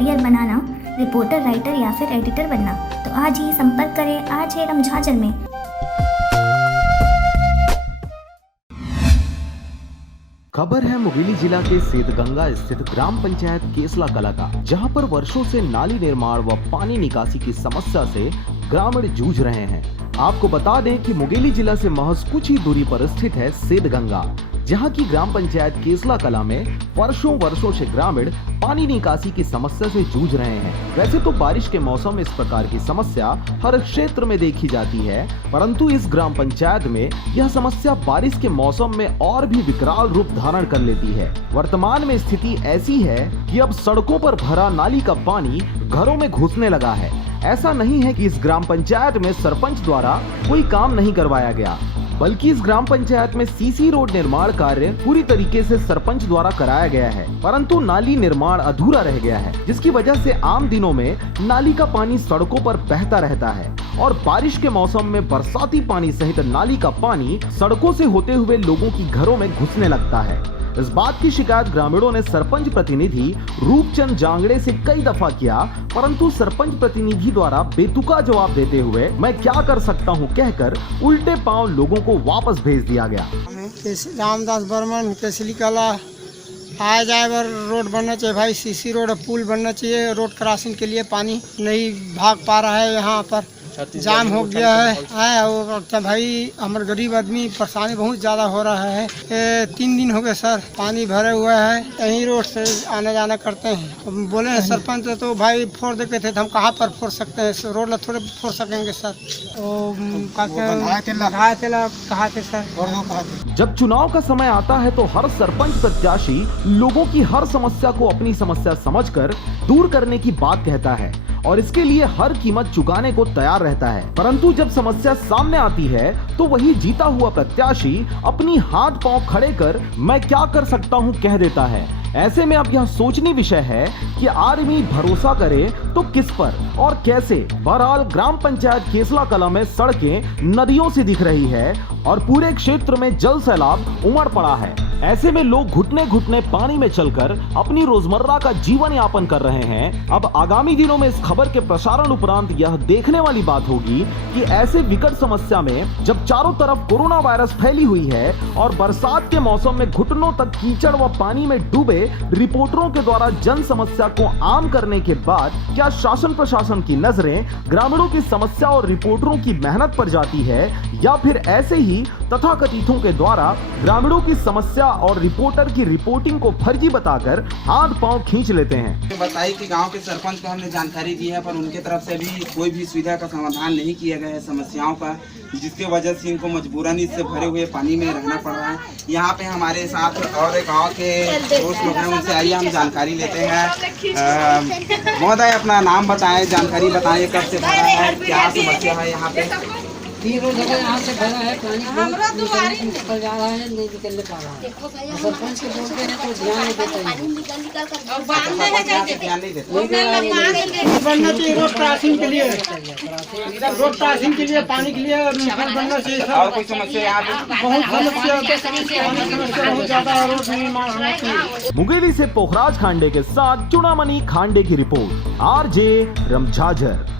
Career बनाना, reporter, writer या फिर editor बनना, तो आज ही संपर्क करें आज है रमझाझर में। खबर है मुंगेली जिला के सेतगंगा स्थित ग्राम पंचायत केसला कला का, जहां पर वर्षों से नाली निर्माण व पानी निकासी की समस्या से ग्रामीण जूझ रहे हैं। आपको बता दें कि मुंगेली जिला से महज कुछ ही दूरी पर स्थित है सेतगंगा, जहां की ग्राम पंचायत केसला कला में वर्षों से ग्रामीण पानी निकासी की समस्या से जूझ रहे हैं। वैसे तो बारिश के मौसम में इस प्रकार की समस्या हर क्षेत्र में देखी जाती है, परंतु इस ग्राम पंचायत में यह समस्या बारिश के मौसम में और भी विकराल रूप धारण कर लेती है। वर्तमान में स्थिति ऐसी है कि अब सड़कों पर भरा नाली का पानी घरों में घुसने लगा है। ऐसा नहीं है कि इस ग्राम पंचायत में सरपंच द्वारा कोई काम नहीं करवाया गया, बल्कि इस ग्राम पंचायत में सीसी रोड निर्माण कार्य पूरी तरीके से सरपंच द्वारा कराया गया है, परंतु नाली निर्माण अधूरा रह गया है, जिसकी वजह से आम दिनों में नाली का पानी सड़कों पर बहता रहता है और बारिश के मौसम में बरसाती पानी सहित नाली का पानी सड़कों से होते हुए लोगों की घरों में घुसने लगता है। इस बात की शिकायत ग्रामीणों ने सरपंच प्रतिनिधि रूपचंद जांगड़े से कई दफा किया, परंतु सरपंच प्रतिनिधि द्वारा बेतुका जवाब देते हुए मैं क्या कर सकता हूं कहकर उल्टे पांव लोगों को वापस भेज दिया गया। रामदास बर्मन केसली कला आए जाए बर रोड बनना चाहिए भाई, सीसी रोड पुल बनना चाहिए। रोड क्रॉसिंग के लिए पानी नहीं भाग पा रहा है, यहाँ पर जाम हो गया है और भाई हमारे गरीब आदमी परेशानी बहुत ज़्यादा हो रहा है। 3 दिन हो गए सर, पानी भरे हुए है, यहीं रोड से आने जाना करते हैं। बोले हैं सरपंच तो भाई फोड़ देते थे, तो हम कहाँ पर फोड़ सकते हैं, रोड थोड़े फोड़ सकेंगे सर। कहा थे सर। जब चुनाव का समय आता है तो हर सरपंच प्रत्याशी लोगों की हर समस्या को अपनी समस्या समझकर दूर करने की बात कहता है और इसके लिए हर कीमत चुकाने को तैयार रहता है, परंतु जब समस्या सामने आती है तो वही जीता हुआ प्रत्याशी अपनी हाथ पांव खड़े कर मैं क्या कर सकता हूं कह देता है। ऐसे में अब यह सोचनीय विषय है कि आदमी भरोसा करे तो किस पर और कैसे। बहरहाल ग्राम पंचायत केसला कला में सड़कें नदियों से दिख रही है और पूरे क्षेत्र में जल सैलाब उमड़ पड़ा है। ऐसे में लोग घुटने घुटने पानी में चलकर अपनी रोजमर्रा का जीवन यापन कर रहे हैं। अब आगामी दिनों में इस खबर के प्रसारण उपरांत यह देखने वाली बात होगी कि ऐसे विकट समस्या में जब चारों तरफ कोरोना वायरस फैली हुई है और बरसात के मौसम में घुटनों तक कीचड़ व पानी में डूबे रिपोर्टरों के द्वारा जन समस्या को आम करने के बाद क्या शासन प्रशासन की नजरें ग्रामीणों की समस्या और रिपोर्टरों की मेहनत पर जाती है या फिर ऐसे ही तथाकथितों के द्वारा ग्रामीणों की समस्या और रिपोर्टर की रिपोर्टिंग को फर्जी बताकर हाथ पांव खींच लेते हैं। बताई कि गांव के सरपंच को हमने जानकारी दी है, पर उनके तरफ से भी कोई भी सुविधा का समाधान नहीं किया गया है समस्याओं का, जिसके वजह से इनको मजबूरन इससे भरे हुए पानी में रहना पड़ रहा है। यहाँ पे हमारे साथ और एक गाँव के दोस्त लोग हैं, उनसे आइए हम जानकारी लेते हैं। महोदय अपना नाम बताएं, जानकारी बताएं, कब से भरा है, क्या समस्या है यहाँ पे। 3 रोज अगर यहाँ से भरा है, पानी निकल जा रहा है, नहीं निकलने पा रहा है। सरपंच को बोलते हैं तो ध्यान नहीं देते हैं। बनना चाहिए रोड क्रॉसिंग के लिए, रोड क्रॉसिंग के लिए पानी के लिए बनना चाहिए। और कोई समस्या यहाँ पे बहुत समस्या बहुत ज़्यादा रोड निर्माण होना चाहिए। मुंगेली से पोखराज खांडे के साथ चुनामणि खांडे की रिपोर्ट, RJ रमझाझर।